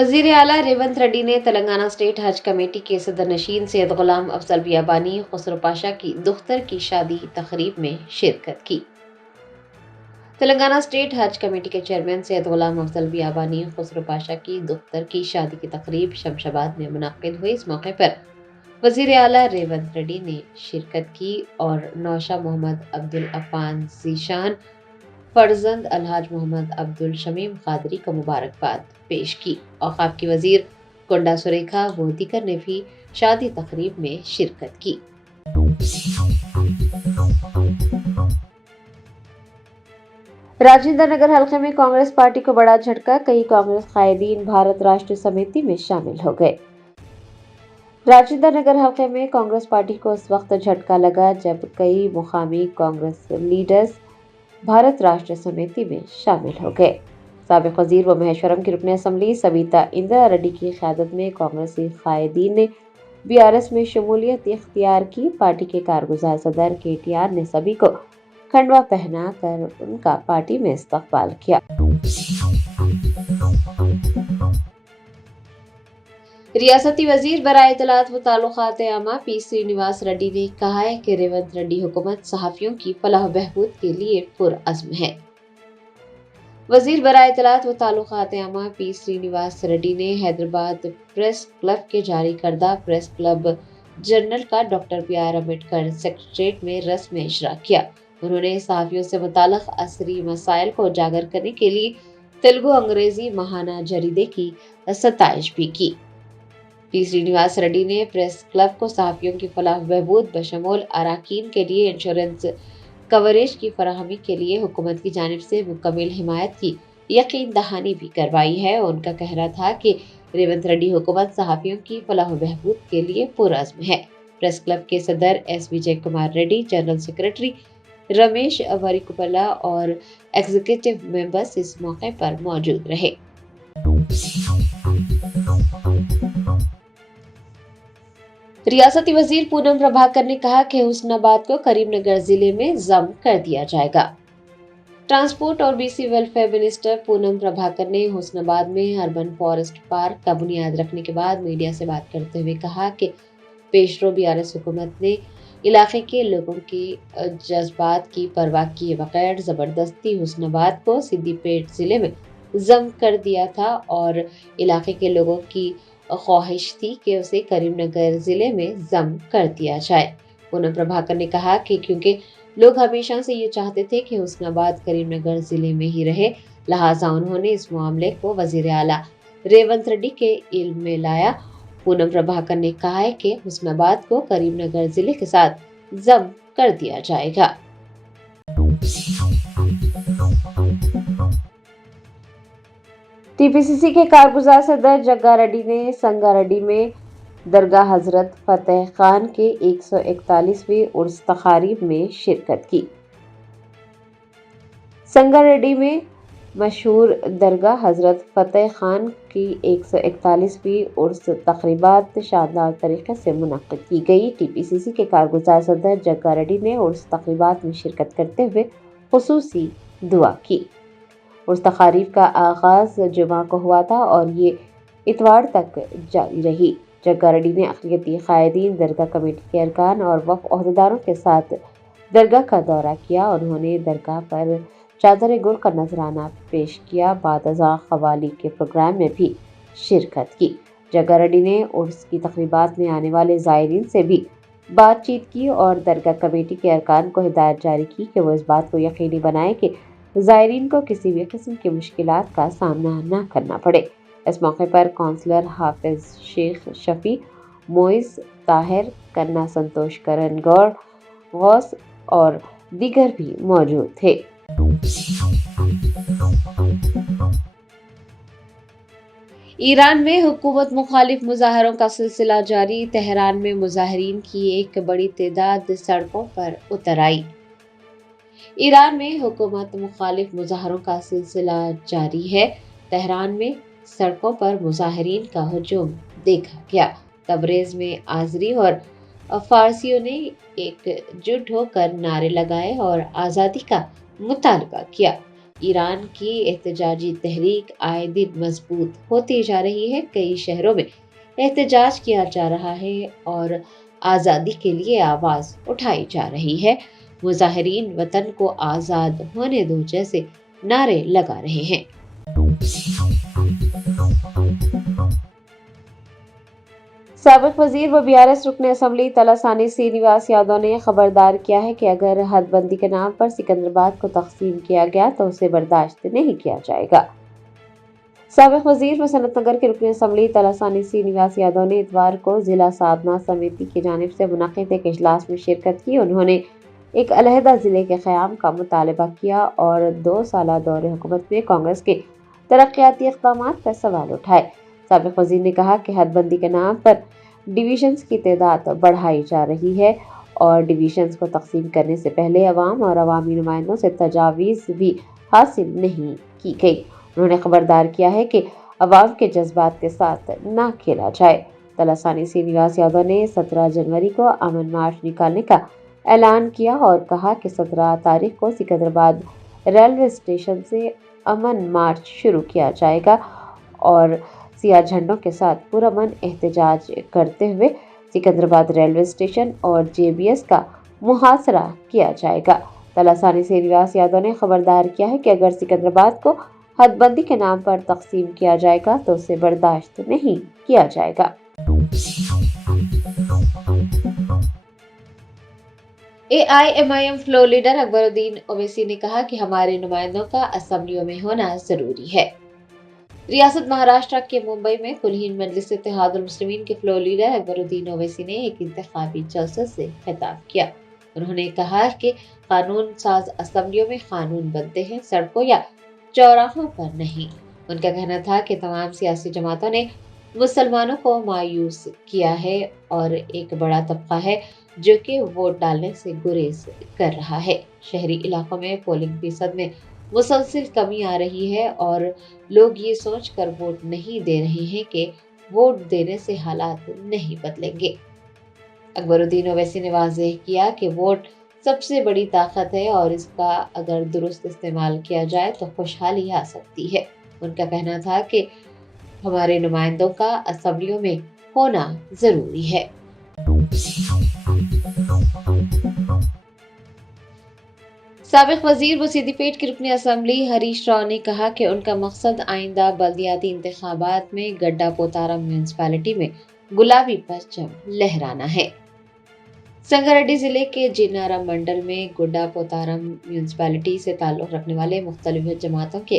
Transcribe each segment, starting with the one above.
वजीर आला रेवंत रेड्डी ने तेलंगाना स्टेट हज कमेटी के सदर नशीन सैयद गुलाम अफजल बियाबानी खुसरो पाशा की दुख्तर की शादी तकरीब में शिरकत की। तेलंगाना स्टेट हज कमेटी के चेयरमैन सैयद गुलाम अफजल बियाबानी खुसरो पाशा की दुख्तर की शादी की तकरीब शमशाबाद में मुनक्किद हुई। इस मौके पर वजीर आला रेवंत रेड्डी ने शिरकत की और नौशा मोहम्मद अब्दुल अफान जीशान फर्जंद अलहाज मोहम्मद अब्दुल शमीम कादरी को मुबारकबाद पेश की। औकाफ की वजीर कोंडा सुरेखा व दीगर ने भी शादी तकरीब में शिरकत की। राजेंद्र नगर हल्के में कांग्रेस पार्टी को बड़ा झटका, कई कांग्रेस कायदीन भारत राष्ट्र समिति में शामिल हो गए। राजेंद्र नगर हल्के में कांग्रेस पार्टी को उस वक्त झटका लगा जब कई मुकामी कांग्रेस लीडर्स भारत राष्ट्र समिति में शामिल हो गए। साबिक वजीर व महेश्वरम की रुकन असम्बली सविता इंदिरा रेड्डी की क़यादत में कांग्रेसी कायदीन ने बीआरएस में शमूलियत इख्तियार की। पार्टी के कारगुजार सदर केटीआर ने सभी को खंडवा पहना कर उनका पार्टी में इस्तकबाल किया। रियासती वजीर बराए इत्तलात व ताल्लुकात आमा पी श्रीनिवास रेड्डी ने कहा है कि रेवंत रेड्डी हुकूमत सहाफ़ियों की फलाह बहबूद के लिए पुरअज़्म है। वजीर बराए इत्तलात व ताल्लुकात आमा पी श्रीनिवास रेड्डी ने हैदराबाद प्रेस क्लब के जारी करदा प्रेस क्लब जर्नल का डॉक्टर बी.आर. अम्बेडकर सेक्रेटेरिएट में रस्म इजरा किया। उन्होंने सहाफ़ियों से मुताल्लिक़ असरी मसाइल को उजागर करने के लिए तेलुगु अंग्रेजी महाना जरीदे की सताइश भी की। पी श्रीनिवास रेड्डी ने प्रेस क्लब को सहाफ़ियों की फलाह बहबूद बशमूल अराकीन के लिए इंश्योरेंस कवरेज की फराहमी के लिए हुकूमत की जानिब से मुकम्मल हिमायत की यकीन दहानी भी करवाई है। उनका कहना था कि रेवंत रेड्डी हुकूमत सहाफ़ियों की फलाह बहबूद के लिए पुरअज़्म है। प्रेस क्लब के सदर S Vijay Kumar Reddy, general secretary Ramesh वरिकुपला और एग्जीक्यूटिव मेंबर्स इस मौके पर मौजूद रहे। रियासती वजीर पूनम प्रभाकर ने कहा कि हुस्नाबाद को करीमनगर जिले में ज़म कर दिया जाएगा। ट्रांसपोर्ट और BC welfare minister Poonam Prabhakar ने हुस्नाबाद में अर्बन फॉरेस्ट पार्क का बुनियाद रखने के बाद मीडिया से बात करते हुए कहा कि पेशरो बीआरएस हुकूमत ने इलाके के लोगों के जज्बात की परवाह किए बगैर जबरदस्ती हुस्नाबाद को सिद्दीपेट जिले में ज़म कर दिया था और इलाके के लोगों की ख्वाहिश थी कि उसे करीमनगर जिले में ज़म कर दिया जाए। पूनम प्रभाकर ने कहा कि क्योंकि लोग हमेशा से ये चाहते थे कि हुस्नाबाद करीमनगर जिले में ही रहे, लिहाजा उन्होंने इस मामले को वजीर आला रेवंत रेड्डी के इल्म में लाया। पूनम प्रभाकर ने कहा है कि हुस्नाबाद को करीमनगर जिले के साथ ज़म कर दिया जाएगा। टीपीसीसी के कारगुजार सदर जग्गा रेड्डी ने संगारेड्डी में दरगाह हजरत फतेह खान के 141वीं उर्स तकारीब में शिरकत की। संगारेड्डी में मशहूर दरगाह हजरत फतेह खान की 141वीं उर्स तकरीबात शानदार तरीके से मुनक्किद की गई। टीपीसीसी के कारगुजार सदर जग्गा रेड्डी ने उर्स तकरीबात में शिरकत करते हुए खुसूसी दुआ की। उस तकारीब का आगाज जुमा को हुआ था और ये इतवार तक जारी रही। जग्गा रेड्डी ने अक़लियती कायदीन, दरगाह कमेटी के अरकान और वक्फ अहदेदारों के साथ दरगाह का दौरा किया। उन्होंने दरगाह पर चादर गुल का नजराना पेश किया। बाद अज़ां क़वाली के प्रोग्राम में भी शिरकत की। जग्गा रेड्डी ने उर्स की तकरीबात में आने वाले ज़ायरीन से भी बातचीत की और दरगाह कमेटी के अरकान को हिदायत जारी की कि वो इस बात को यकीनी बनाए कि ज़ायरीन को किसी भी किस्म की मुश्किलात का सामना न करना पड़े। इस मौके पर काउंसलर हाफिज शेख शफी, मोइस ताहिर, कन्ना संतोष करण गौड़, गौस और दीगर भी मौजूद थे। ईरान में हुकूमत मुखालिफ मुजाहरों का सिलसिला जारी। तेहरान में मुजाहिरीन की एक बड़ी तादाद सड़कों पर उतर आई। ईरान में हुकूमत मुखालिफ मुजाहरों का सिलसिला जारी है। तेहरान में सड़कों पर मुजाहिरीन का हुजूम देखा गया। तबरेज़ में आज़री और फारसियों ने एकजुट होकर नारे लगाए और आज़ादी का मुतालबा किया। ईरान की एहतजाजी तहरीक आए दिन मजबूत होती जा रही है। कई शहरों में एहतजाज किया जा रहा है और आज़ादी के लिए आवाज़ उठाई जा रही है। मुजाहिरीन वतन को आज़ाद होने दो जैसे नारे लगा रहे हैं। साबिक वजीर व बीआरएस रुकन असम्बली तलासानी श्रीनिवास यादव ने खबरदार किया है कि अगर हदबंदी के नाम पर सिकंदराबाद को तकसीम किया गया तो उसे बर्दाश्त नहीं किया जाएगा। साबिक वजीर व सनतनगर के रुकन असम्बली तलासानी श्रीनिवास यादव ने इतवार को जिला साधना समिति की जानिब से मुनक्किद एक इजलास में शिरकत की। उन्होंने एक अलहदा जिले के क़याम का मुतालबा किया और 2 साला दौरे हुकूमत में कांग्रेस के तरक्याती इक़दामात पर सवाल उठाए। साबिक वजीर ने कहा कि हदबंदी के नाम पर डिवीजन्स की तादाद बढ़ाई जा रही है और डिवीजन्स को तकसीम करने से पहले अवाम और अवामी नुमाइंदों से तजावीज़ भी हासिल नहीं की गई। उन्होंने खबरदार किया है कि अवाम के जज्बात के साथ ना खेला जाए। तलासानी श्रीनिवास यादव ने 17 जनवरी को अमन मार्च निकालने का ऐलान किया और कहा कि 17 तारीख को सिकंदराबाद रेलवे स्टेशन से अमन मार्च शुरू किया जाएगा और सियाह झंडों के साथ पुरअमन एहतजाज करते हुए सिकंदराबाद रेलवे स्टेशन और जेबीएस का मुहासरा किया जाएगा। तलासानी श्रीनिवास यादव ने खबरदार किया है कि अगर सिकंदराबाद को हदबंदी के नाम पर तकसीम किया जाएगा तो उसे बर्दाश्त नहीं किया जाएगा। AIMIM floor leader Akbaruddin Owaisi ने कहा कि हमारे नुमाइंदों का असेंबलियों में होना जरूरी है। रियासत महाराष्ट्र के मुंबई में कुल-हिंद मजलिस इत्तेहादुल मुस्लिमीन के फ्लोर लीडर अकबरुद्दीन ओवैसी ने एक इंतखाबी जलसे से खिताब किया। उन्होंने कहा कि कानून साज असेंबलियों में कानून बनते हैं, सड़कों या चौराहों पर नहीं। उनका कहना था कि तमाम सियासी जमातों ने मुसलमानों को मायूस किया है और एक बड़ा तबका है जो कि वोट डालने से गुरेज कर रहा है। शहरी इलाकों में पोलिंग फीसद में मुसलसल कमी आ रही है और लोग ये सोचकर वोट नहीं दे रहे हैं कि वोट देने से हालात नहीं बदलेंगे। अकबरुद्दीन ओवैसी ने वाज़ेह किया कि वोट सबसे बड़ी ताकत है और इसका अगर दुरुस्त इस्तेमाल किया जाए तो खुशहाली आ सकती है। उनका कहना था कि हमारे नुमाइंदों का असेंबलियों में होना जरूरी है। साबिक वजीर व सिद्दीपेट के रुकन असम्बली हरीश राव ने कहा कि उनका मकसद आइंदा बल्दियाती इंतखाबात में गड्डा पोतारा म्यूनिसिपैलिटी में गुलाबी परचम लहराना है। संगारेड्डी जिले के जिन्नारा मंडल में गुड्डा पोतारा म्यूनिसिपैलिटी से ताल्लुक रखने वाले मुख्तलिफ जमातों के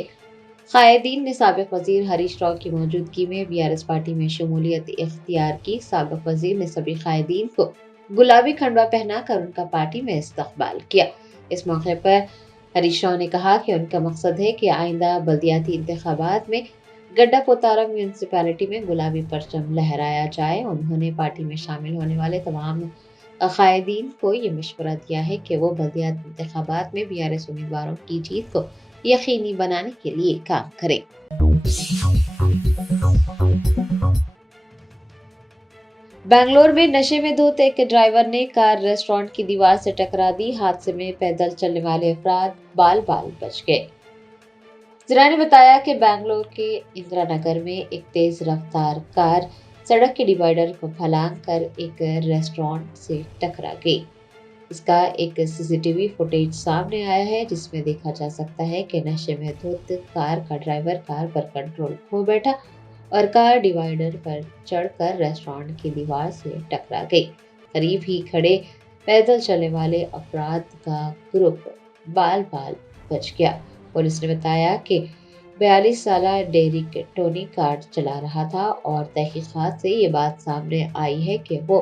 कायदीन ने साबिक वजीर हरीश राव की मौजूदगी में बीआरएस पार्टी में शमूलियत इख्तियार की। साबिक वजीर ने सभी कायदीन को गुलाबी खंडवा पहनाकर उनका पार्टी में इस्तकबाल किया। इस मौके पर हरीश राव ने कहा कि उनका मकसद है कि आइंदा बल्दियाती इंतखाबात में गड्डा पोतारा म्यूनिसिपैलिटी में गुलाबी परचम लहराया जाए। उन्होंने पार्टी में शामिल होने वाले तमाम कायदीन को ये मशवरा दिया है कि वो बल्दियाती इंतखाबात में बीआरएस उम्मीदवारों की जीत को यकीनी बनाने के लिए काम करें। बेंगलोर में नशे में धुत एक ड्राइवर ने कार रेस्टोरेंट की दीवार से टकरा दी। हादसे में पैदल चलने वाले अफराद बाल बाल बच गए। जरा ने बताया कि बेंगलोर के इंदिरा नगर में एक तेज रफ्तार कार सड़क के डिवाइडर को फलांग कर एक रेस्टोरेंट से टकरा गई। इसका एक सीसीटीवी फुटेज सामने आया है जिसमें देखा जा सकता है कि नशे में धुत कार का ड्राइवर कार पर कंट्रोल खो बैठा और कार डिवाइडर पर चढ़कर रेस्टोरेंट की दीवार से टकरा गई। करीब ही खड़े पैदल चलने वाले अफराद का ग्रुप बाल बाल बच गया। पुलिस ने बताया कि 42 साला डेरिक टोनी कार चला रहा था और तहकीकात से ये बात सामने आई है कि वो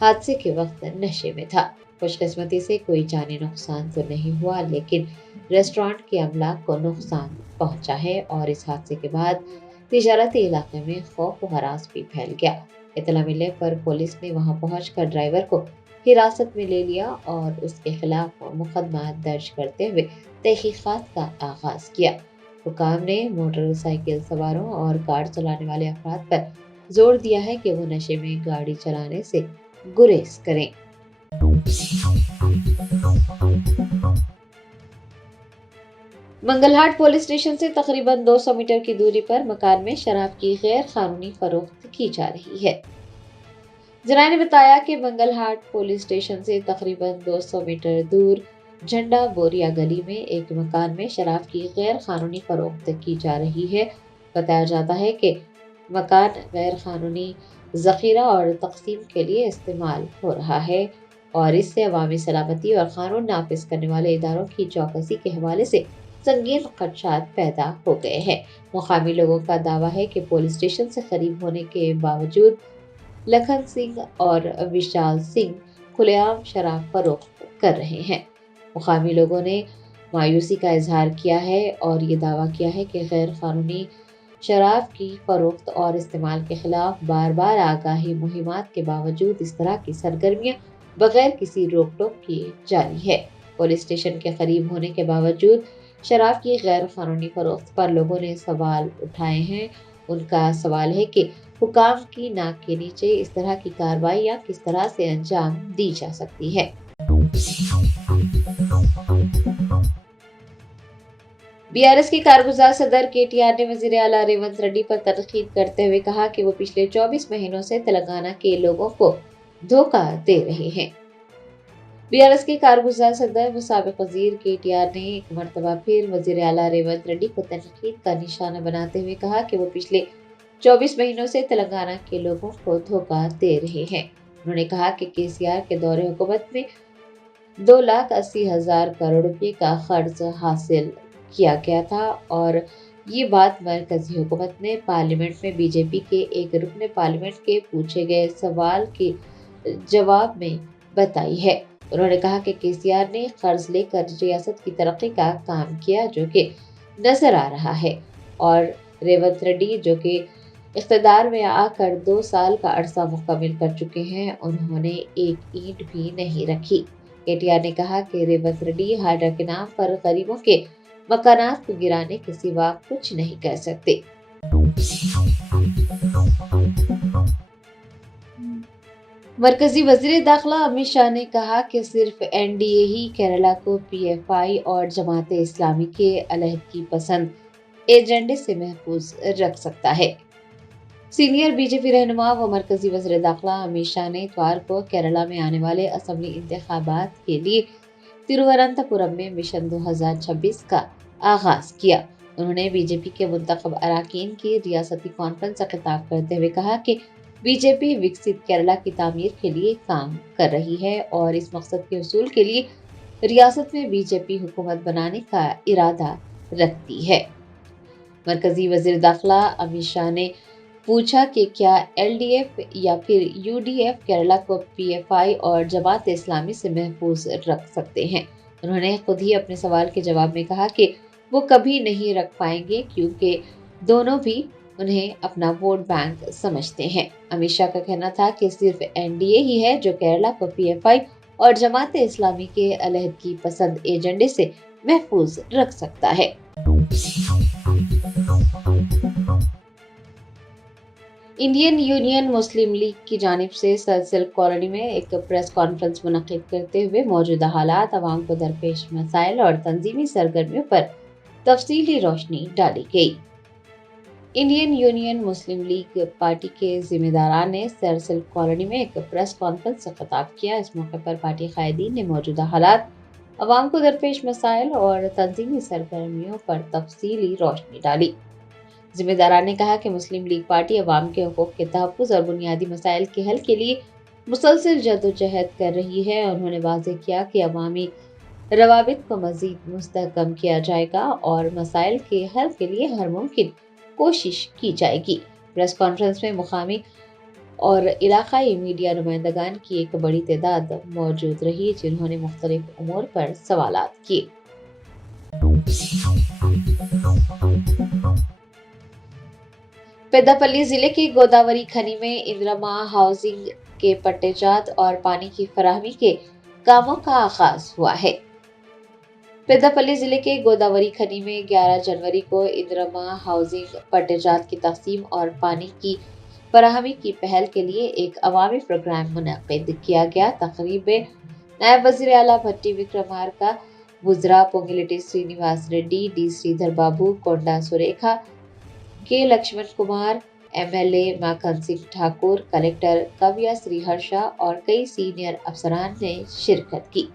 हादसे के वक्त नशे में था। खुशकिस्मती से कोई जानी नुकसान तो नहीं हुआ, लेकिन रेस्टोरेंट के अमलाक को नुकसान पहुंचा है और इस हादसे के बाद तिजारती इलाके में खौफ व हरास भी फैल गया। इतला मिलने पर पुलिस ने वहां पहुंचकर ड्राइवर को हिरासत में ले लिया और उसके खिलाफ मुकदमा दर्ज करते हुए तहकीकात का आगाज किया। हुकाम ने मोटरसाइकिल सवारों और कार चलाने वाले अफराद पर जोर दिया है कि वो नशे में गाड़ी चलाने से गुरेज करें। मंगलहाट पुलिस स्टेशन से तकरीबन 200 मीटर की दूरी पर मकान में शराब की गैर कानूनी फरोख्त की जा रही है। जराये ने बताया कि मंगलहाट पुलिस स्टेशन से तकरीबन 200 मीटर दूर झंडा बोरिया गली में एक मकान में शराब की गैर कानूनी फरोख्त की जा रही है। बताया जाता है कि मकान गैर कानूनी जखीरा और तकसीम के लिए इस्तेमाल हो रहा है और इससे अवामी सलामती और कानून नाफिज करने वाले इदारों की चौकसी के हवाले से संगीन खदशात पैदा हो गए हैं। मुकामी लोगों का दावा है कि पुलिस स्टेशन से करीब होने के बावजूद लखन सिंह और विशाल सिंह खुलेआम शराब फरोख्त कर रहे हैं। मुकामी लोगों ने मायूसी का इजहार किया है और ये दावा किया है कि गैर कानूनी शराब की फरोख्त और इस्तेमाल के खिलाफ बार बार आगाही मुहिमात के बावजूद इस तरह की सरगर्मियां बगैर किसी रोक टोक किए जारी है। पुलिस स्टेशन के करीब होने के बावजूद शराब की गैर कानूनी फरोख्त पर लोगों ने सवाल उठाए हैं। उनका सवाल है कि हुकाम की नाक के नीचे इस तरह की कार्रवाइयां किस तरह से अंजाम दी जा सकती है। बीआरएस के कारगुजार सदर केटीआर ने वजीर आला रेवंत रेड्डी पर तनकीद करते हुए कहा कि वो पिछले 24 महीनों से तेलंगाना के लोगों को धोखा दे रहे हैं। बीआरएस के कारगुजार सदर व साबिक वजीर केटीआर ने एक मरतबा फिर वजीर आला रेवंत रेड्डी को तनकीद का निशाना बनाते हुए कहा कि वो पिछले 24 महीनों से तेलंगाना के लोगों को धोखा दे रहे हैं। उन्होंने कहा कि केसीआर के दौरे हुकूमत में 2,80,000 करोड़ रुपए का खर्च हासिल किया गया था और ये बात मरकजी हुकूमत ने पार्लियामेंट में बीजेपी के एक रुकने पार्लियामेंट के पूछे गए सवाल के जवाब में बताई है। उन्होंने कहा कि केसीआर ने कर्ज लेकर रियासत की तरक्की का काम किया जो कि नजर आ रहा है और रेवंत रेड्डी जो कि इख्तिदार में आकर 2 साल का अरसा मुकम्मिल कर चुके हैं, उन्होंने एक ईंट भी नहीं रखी। केटीआर ने कहा कि रेवंत रेड्डी हाइड्रा के नाम पर गरीबों के मकानात को गिराने के सिवा कुछ नहीं कर सकते। मरकजी वजीर दाखिला अमित शाह ने कहा कि सिर्फ एनडीए ही केरला को पीएफआई और जमाते इस्लामी के अलहदगी पसंद एजेंडे से महफूज रख सकता है। सीनियर बीजेपी रहनुमा व मरकजी वजीर दाखिला अमित शाह ने इतवार को केरला में आने वाले असेंबली इंतखाबात के लिए तिरुवनंतपुरम में मिशन 2026 का आगाज किया। उन्होंने बीजेपी के मुंतखब अराकीन की रियासती कॉन्फ्रेंस से खिताब करते हुए कहा कि बीजेपी विकसित केरला की तामीर के लिए काम कर रही है और इस मकसद के हुसूल के लिए रियासत में बीजेपी हुकूमत बनाने का इरादा रखती है। मरकजी वजीर दाखिला अमित शाह ने पूछा कि क्या एलडीएफ या फिर यूडीएफ केरला को पीएफआई और जमात इस्लामी से महफूज रख सकते हैं। उन्होंने खुद ही अपने सवाल के जवाब में कहा कि वो कभी नहीं रख पाएंगे क्योंकि दोनों भी उन्हें अपना वोट बैंक समझते हैं। अमित शाह का कहना था कि सिर्फ एनडीए ही है जो केरला को पीएफआई और जमात इस्लामी के अलहदगी पसंद एजेंडे से महफूज रख सकता है। इंडियन यूनियन मुस्लिम लीग की जानिब से सर सिल्क कॉलोनी में एक प्रेस कॉन्फ्रेंस मुनक्किद करते हुए मौजूदा हालात, अवाम को दरपेश मसाइल और तंजीमी सरगर्मियों पर तफसीली रोशनी डाली गई। इंडियन यूनियन मुस्लिम लीग पार्टी के जिम्मेदारान ने सर सिल्क कॉलोनी में एक प्रेस कॉन्फ्रेंस से खिताब किया। इस मौके पर पार्टी कायदीन ने मौजूदा हालात, अवाम को दरपेश मसाइल और तंजीमी सरगर्मियों पर तफसीली रोशनी डाली। जिम्मेदारान ने कहा कि मुस्लिम लीग पार्टी अवाम के हुकूक के तहफ़्फ़ुज़ और बुनियादी मसाइल के हल के लिए मुसलसल जद्दोजहद कर रही है। उन्होंने वाज़ेह किया कि अवामी रवाबित को मज़ीद मुस्तहकम किया जाएगा और मसाइल के हल के लिए हर मुमकिन कोशिश की जाएगी। प्रेस कॉन्फ्रेंस में मुकामी और इलाकाई मीडिया नुमाइंदगान की एक बड़ी तादाद मौजूद रही, जिन्होंने मुख्तलिफ उमूर पर सवालात किए। पेद्दापल्ली जिले के गोदावरी खनी में इंदिरा हाउसिंग के पट्टेजात और पानी की फराहमी के कामों का आगाज हुआ है। पेद्दापल्ली जिले के गोदावरी खनी में 11 जनवरी को इंदिरा हाउसिंग पट्टेजात की तकसीम और पानी की फराहमी की पहल के लिए एक अवामी प्रोग्राम मुनक्किद किया गया। तकरीब में नायब वज़ीर आला भट्टी विक्रमार्का, وزراء Ponguleti Srinivas Reddy, D Sridhar Babu, Konda Surekha, K Laxman Kumar, M L A Makhan Singh Thakur, collector Kavya Sri Harsha اور کئی سینئر افسران نے شرکت کی۔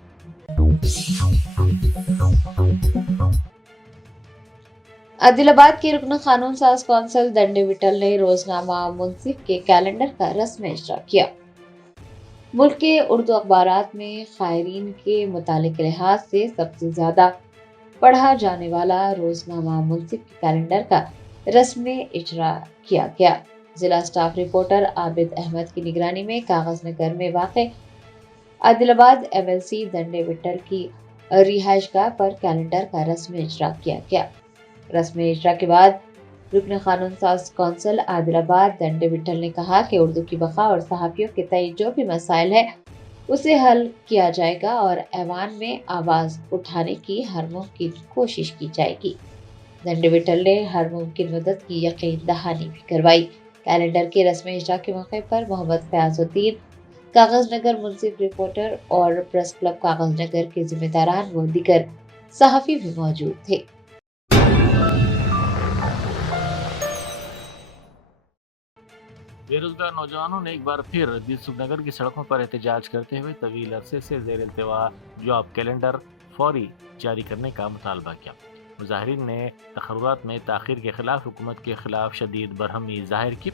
عادل آباد کے رکن قانون ساز کونسل دنڈے وٹل نے روزنامہ منصف کے کیلنڈر کا رسمی اجرا کیا۔ ملک کے اردو اخبارات میں قارئین کے مطالعے کے لحاظ سے سب سے زیادہ پڑھا جانے والا روزنامہ منصف کے کیلنڈر کا رسمی اجرا کیا گیا۔ ضلع اسٹاف رپورٹر عابد احمد کی نگرانی میں کاغذ نگر میں واقع عادل آباد ایم ایل سی دنڈے وٹل کی رہائش گاہ پر کیلنڈر کا رسمی اجرا کیا گیا۔ رسمی اجرا کے بعد رکن قانون ساز کونسل عادل آباد دنڈے وٹل نے کہا کہ اردو کی بقا اور صحافیوں کے تئیں جو بھی مسائل ہے اسے حل کیا جائے گا اور ایوان میں آواز اٹھانے کی ہر ممکن کوشش کی جائے گی۔ دنڈے وٹل نے ہر ممکن مدد کی یقین دہانی بھی کروائی۔ کیلنڈر کے رسمی اجرا کے موقع پر محمد فیاض الدین کاغذ نگر منصف رپورٹر اور پریس کلب کاغذ نگر کے ذمہ داران و دیگر صحافی بھی موجود تھے۔ بے روزگار نوجوانوں نے ایک بار پھر یوسف نگر کی سڑکوں پر احتجاج کرتے ہوئے طویل عرصے سے زیر التوا جاب کیلنڈر فوری جاری کرنے کا مطالبہ کیا۔ مظاہرین نے تقررات میں تاخیر کے خلاف حکومت کے خلاف شدید برہمی ظاہر کی۔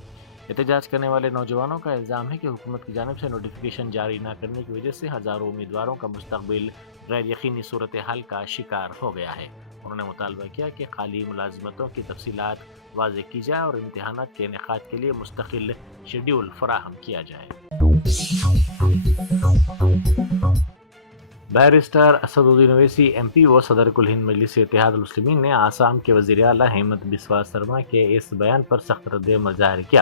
احتجاج کرنے والے نوجوانوں کا الزام ہے کہ حکومت کی جانب سے نوٹیفیکیشن جاری نہ کرنے کی وجہ سے ہزاروں امیدواروں کا مستقبل غیر یقینی صورتحال کا شکار ہو گیا ہے۔ انہوں نے مطالبہ کیا کہ خالی ملازمتوں کی تفصیلات واضح کی جائے اور امتحانات کے انعقاد کے لیے مستقل شیڈول فراہم کیا جائے۔ بیرسٹر اسد الدین اویسی ایم پی و صدر کل ہند مجلس اتحاد المسلمین نے آسام کے وزیر اعلیٰ ہیمنت بسوا سرما کے اس بیان پر سخت رد عمل ظاہر کیا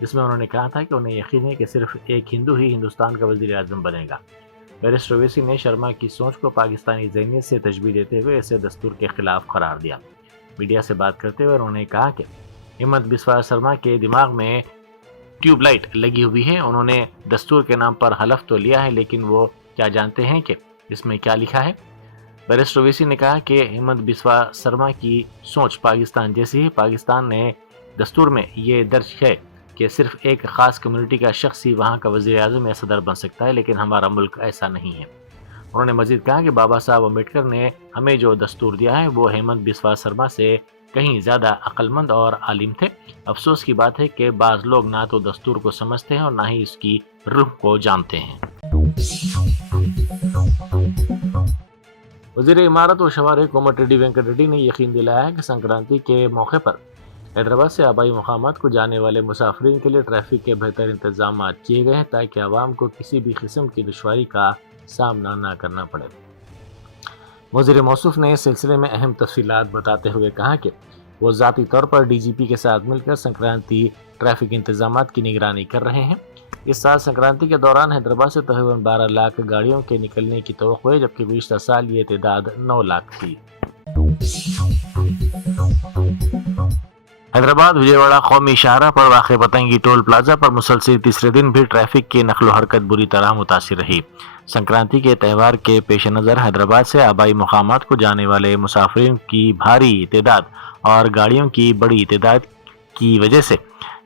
جس میں انہوں نے کہا تھا کہ انہیں یقین ہے کہ صرف ایک ہندو ہی ہندوستان کا وزیر اعظم بنے گا۔ بیرسٹر اویسی نے شرما کی سوچ کو پاکستانی ذہنیت سے تشبیہ دیتے ہوئے اسے دستور کے خلاف قرار دیا۔ میڈیا سے بات کرتے ہوئے انہوں نے کہا کہ ہیمنت بسوا سرما کے دماغ میں ٹیوب لائٹ لگی ہوئی ہے۔ انہوں نے دستور کے نام پر حلف تو لیا ہے لیکن وہ کیا جانتے ہیں کہ اس میں کیا لکھا ہے؟ بیرسٹر اویسی نے کہا کہ ہیمنت بسوا سرما کی سوچ پاکستان جیسی ہے۔ پاکستان نے دستور میں یہ درج ہے کہ صرف ایک خاص کمیونٹی کا شخص ہی وہاں کا وزیر اعظم یا صدر بن سکتا ہے، لیکن ہمارا ملک ایسا نہیں ہے۔ انہوں نے مزید کہا کہ بابا صاحب امبیڈکر نے ہمیں جو دستور دیا ہے وہ ہیمنت بسوا سرما سے کہیں زیادہ عقل مند اور عالم تھے۔ افسوس کی بات ہے کہ بعض لوگ نہ تو دستور کو سمجھتے ہیں اور نہ ہی اس کی روح کو جانتے ہیں۔ وزیر امارت و شہری کومٹ ریڈی وینکٹ ریڈی نے یقین دلایا ہے کہ سنکرانتی کے موقع پر حیدرآباد سے آبائی مقامات کو جانے والے مسافرین کے لیے ٹریفک کے بہتر انتظامات کیے گئے ہیں تاکہ عوام کو کسی بھی قسم کی دشواری کا سامنا نہ کرنا پڑے۔ وزیر موصوف نے اس سلسلے میں اہم تفصیلات بتاتے ہوئے کہا کہ وہ ذاتی طور پر ڈی جی پی کے ساتھ مل کر سنکرانتی ٹریفک انتظامات کی نگرانی کر رہے ہیں۔ اس سال سنکرانتی کے دوران حیدرآباد سے تقریباً 12 لاکھ گاڑیوں کے نکلنے کی توقع ہے، جبکہ گزشتہ سال یہ تعداد 9 لاکھ تھی۔ حیدرآباد وجےواڑہ قومی شاہراہ پر واقع پتنگی ٹول پلازا پر مسلسل تیسرے دن بھی ٹریفک کی نقل و حرکت بری طرح متاثر رہی۔ سنکرانتی کے تہوار کے پیش نظر حیدرآباد سے آبائی مقامات کو جانے والے مسافرین کی بھاری تعداد اور گاڑیوں کی بڑی تعداد کی وجہ سے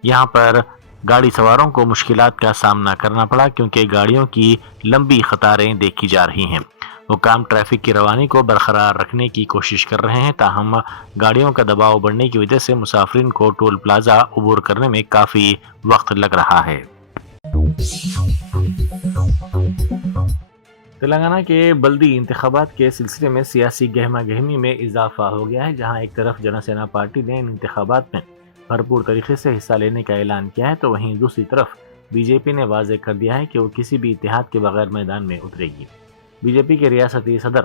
یہاں پر گاڑی سواروں کو مشکلات کا سامنا کرنا پڑا کیونکہ گاڑیوں کی لمبی قطاریں دیکھی جا رہی ہیں۔ حکام ٹریفک کی روانی کو برقرار رکھنے کی کوشش کر رہے ہیں، تاہم گاڑیوں کا دباؤ بڑھنے کی وجہ سے مسافرین کو ٹول پلازا عبور کرنے میں کافی وقت لگ رہا ہے۔ تلنگانہ کے بلدی انتخابات کے سلسلے میں سیاسی گہما گہمی میں اضافہ ہو گیا ہے، جہاں ایک طرف جن سینا پارٹی نے ان انتخابات میں بھرپور طریقے سے حصہ لینے کا اعلان کیا ہے تو وہیں دوسری طرف بی جے پی نے واضح کر دیا ہے کہ وہ کسی بھی اتحاد کے بغیر میدان میں اترے گی۔ بی جے پی کے ریاستی صدر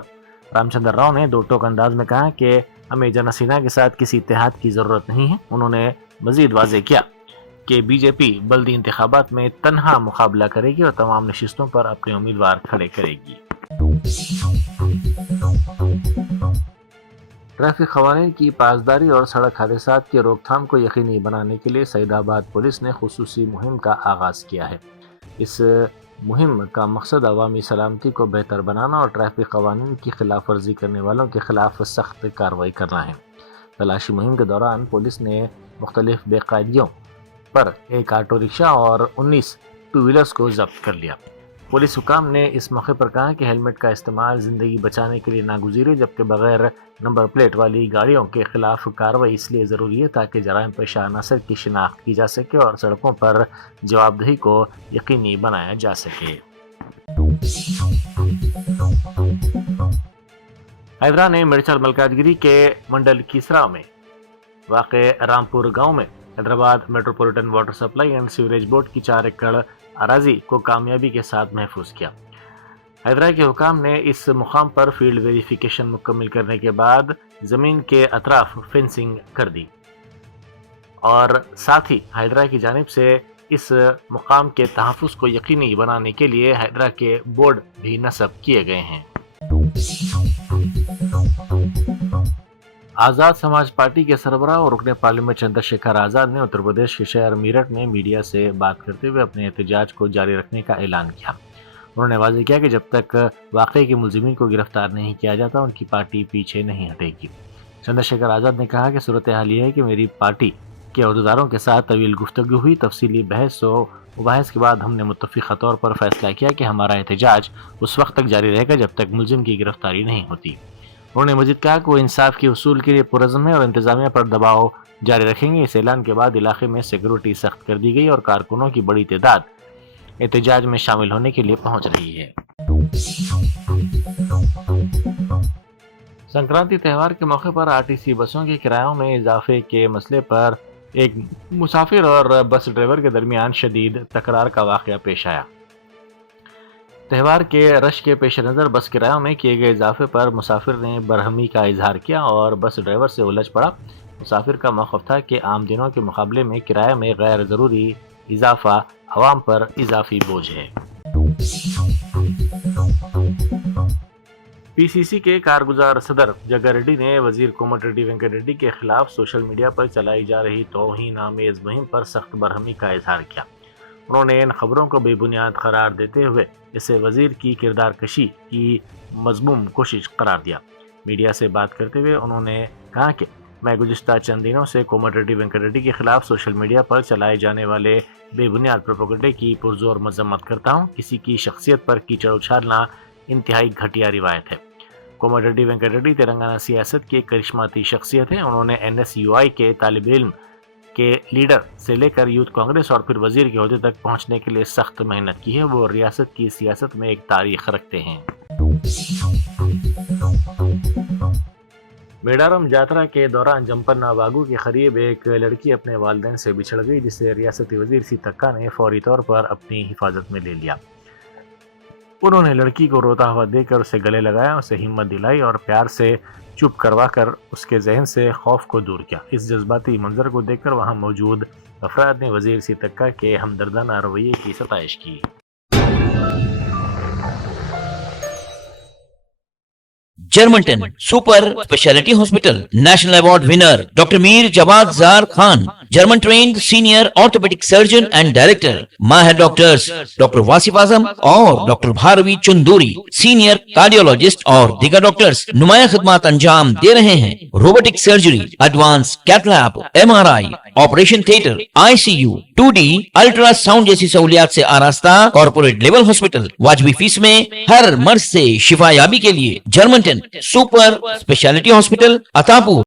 رام چندر راؤ نے دو ٹوک انداز میں کہا کہ ہمیں جن سینا کے ساتھ کسی اتحاد کی ضرورت نہیں ہے۔ انہوں نے مزید واضح کیا کہ بی جے پی بلدی انتخابات میں تنہا مقابلہ کرے گی اور تمام نشستوں پر اپنے امیدوار کھڑے کرے گی۔ ٹریفک قوانین کی پاسداری اور سڑک حادثات کی روک تھام کو یقینی بنانے کے لیے سعید آباد پولیس نے خصوصی مہم کا آغاز کیا ہے۔ اس مہم کا مقصد عوامی سلامتی کو بہتر بنانا اور ٹریفک قوانین کی خلاف ورزی کرنے والوں کے خلاف سخت کارروائی کرنا ہے۔ تلاشی مہم کے دوران پولیس نے مختلف بے قاعدگیوں پر ایک آٹو رکشہ اور 19 ٹو ویلرز کو ضبط کر لیا۔ پولیس حکام نے اس موقع پر کہا کہ ہیلمٹ کا استعمال زندگی بچانے کے لیے ناگزیر ہے، جبکہ بغیر نمبر پلیٹ والی گاڑیوں کے خلاف کارروائی اس لیے ضروری ہے تاکہ جرائم پیشہ عناصر کی شناخت کی جا سکے اور سڑکوں پر جواب دہی کو یقینی بنایا جا سکے۔ حیدرا نے مرچل ملکاجگیری کے منڈل کیسرا میں واقع رامپور گاؤں میں Hyderabad metropolitan water supply and sewerage board کی 4 ایکڑ اراضی کو کامیابی کے ساتھ محفوظ کیا۔ حیدرا کے حکام نے اس مقام پر فیلڈ ویریفیکیشن مکمل کرنے کے بعد زمین کے اطراف فینسنگ کر دی اور ساتھ ہی حیدرا کی جانب سے اس مقام کے تحفظ کو یقینی بنانے کے لیے حیدرا کے بورڈ بھی نصب کیے گئے ہیں۔ آزاد سماج پارٹی کے سربراہ اور رکن پارلیمنٹ چندر شیکھر آزاد نے اتر پردیش کے شہر میرٹھ میں میڈیا سے بات کرتے ہوئے اپنے احتجاج کو جاری رکھنے کا اعلان کیا۔ انہوں نے واضح کیا کہ جب تک واقعے کے ملزمین کو گرفتار نہیں کیا جاتا ان کی پارٹی پیچھے نہیں ہٹے گی۔ چندر شیکھر آزاد نے کہا کہ صورتحال یہ ہے کہ میری پارٹی کے عہدیداروں کے ساتھ طویل گفتگو ہوئی، تفصیلی بحث و مباحث کے بعد ہم نے متفقہ طور پر فیصلہ کیا کہ ہمارا احتجاج اس وقت تک جاری رہے گا جب تک ملزم کی گرفتاری نہیں ہوتی۔ انہوں نے مزید کہا کہ وہ انصاف کے حصول کے لیے پرعزم ہے اور انتظامیہ پر دباؤ جاری رکھیں گے۔ اس اعلان کے بعد علاقے میں سیکورٹی سخت کر دی گئی اور کارکنوں کی بڑی تعداد احتجاج میں شامل ہونے کے لیے پہنچ رہی ہے۔ سنکرانتی تہوار کے موقع پر آرٹیسی بسوں کے کرایوں میں اضافے کے مسئلے پر ایک مسافر اور بس ڈرائیور کے درمیان شدید تکرار کا واقعہ پیش آیا۔ تہوار کے رش کے پیش نظر بس کرایوں میں کیے گئے اضافے پر مسافر نے برہمی کا اظہار کیا اور بس ڈرائیور سے الجھ پڑا۔ مسافر کا موقف تھا کہ عام دنوں کے مقابلے میں کرایہ میں غیر ضروری اضافہ عوام پر اضافی بوجھ ہے۔ پی سی سی کے کارگزار صدر جگا ریڈی نے وزیر کومٹ ریڈی وینکٹ ریڈی کے خلاف سوشل میڈیا پر چلائی جا رہی توہین آمیز مہم پر سخت برہمی کا اظہار کیا۔ انہوں نے ان خبروں کو بے بنیاد قرار دیتے ہوئے اسے وزیر کی کردار کشی کی مذموم کوشش قرار دیا۔ میڈیا سے بات کرتے ہوئے انہوں نے کہا کہ میں گزشتہ چند دنوں سے کومٹ ریڈی وینکٹ ریڈی کے خلاف سوشل میڈیا پر چلائے جانے والے بے بنیاد پروپیگنڈے کی پرزور مذمت کرتا ہوں۔ کسی کی شخصیت پر کیچڑ اچھالنا انتہائی گھٹیا روایت ہے۔ کومٹ ریڈی وینکٹ ریڈی تلنگانہ سیاست کی کرشماتی شخصیت ہے۔ انہوں نے NSUI کے طالب علم کے لیڈر سے لے کر یوتھ کانگریس اور پھر وزیر کے عہدے تک پہنچنے کے لیے سخت محنت کی ہے۔ وہ ریاست کی سیاست میں ایک تاریخ رکھتے ہیں۔ میڈارم جاترا کے دوران جمپنا باگو کے قریب ایک لڑکی اپنے والدین سے بچھڑ گئی، جسے ریاستی وزیر سیتکا نے فوری طور پر اپنی حفاظت میں لے لیا۔ انہوں نے لڑکی کو روتا ہوا دیکھ کر اسے گلے لگایا، اسے ہمت دلائی اور پیار سے چپ کروا کر اس کے ذہن سے خوف کو دور کیا۔ اس جذباتی منظر کو دیکھ کر وہاں موجود افراد نے وزیر سیتکا کے ہمدردانہ رویے کی ستائش کی۔ Germanten super speciality hospital national award winner doctor Mir Jawad Zar Khan, German trained senior orthopaedic surgeon and director, ماہر ڈاکٹرز ڈاکٹر واصف اعظم اور doctor Bharavi Chanduri, senior cardiologist اور دیگر ڈاکٹرز نمایاں خدمات انجام دے رہے ہیں۔ Robotic surgery, advance cath lab, MRI، operation theatre, ICU، 2D ultrasound جیسی سہولیات سے آراستہ کارپوریٹ لیول ہاسپٹل، واجبی فیس میں ہر مرض سے شفا یابی کے لیے جرمنٹن سپر اسپیشلٹی ہاسپٹل، عطاپور۔